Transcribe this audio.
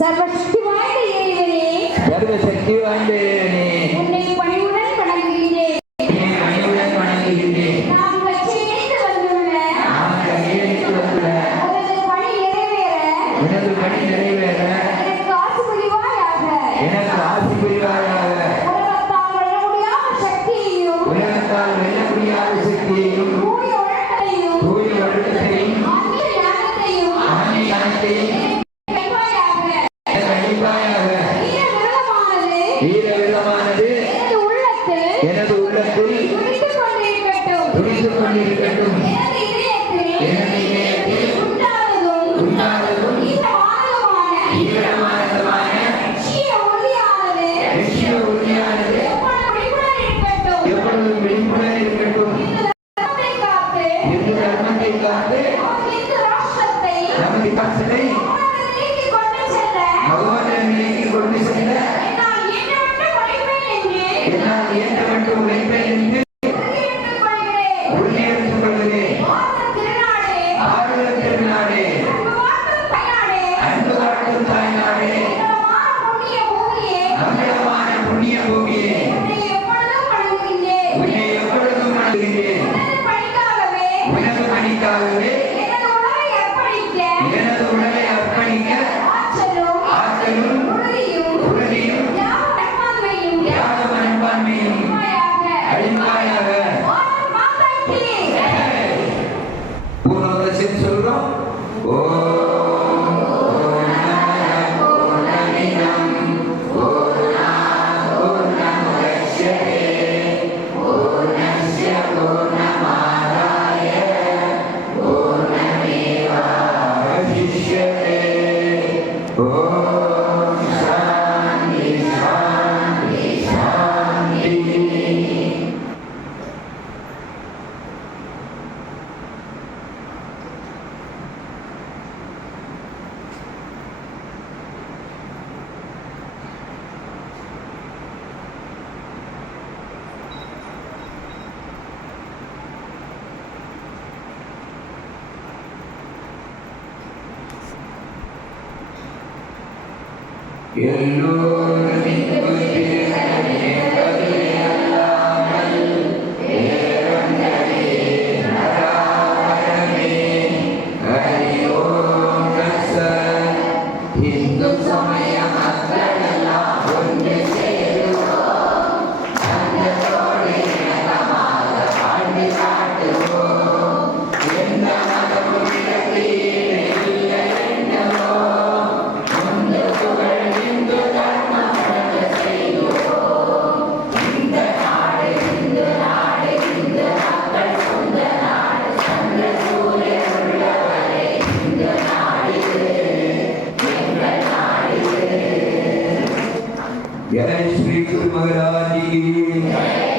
சர்வசக்தி வாய்ந்த இறைவனே சர்வசக்தி வாய்ந்த இறைவனே உன்னை வீர வெள்ளமானது எனது உள்ளத்தில் துடித்துக் கொண்டிருக்கட்டும் Oh. Que no മഹാരാജി